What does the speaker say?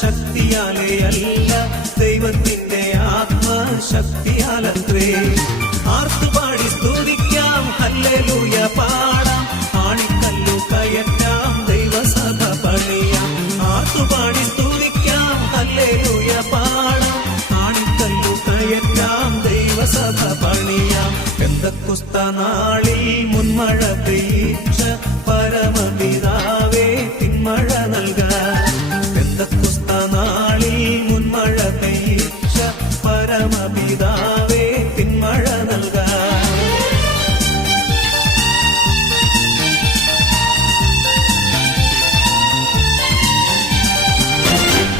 ശക്തിയാലേ അല്ല, ദൈവത്തിന്റെ ആത്മശക്തിയാലത്രേ. ആർത്തുപാടി സ്തുതിക്കാം, ഹല്ലേലൂയ പാടാം, ആണിക്കല്ലു കയറ്റാം, ദൈവസഭ പണിയാം. ആർത്തുപാടി സ്തുതിക്കാം, ഹല്ലേലൂയ പാടാം, ആണിക്കല്ലു കയറ്റാം, ദൈവസഭ പണിയാം. പെന്തക്കോസ്ത് നാളിൽ മുൻമഴ പെയ്യും,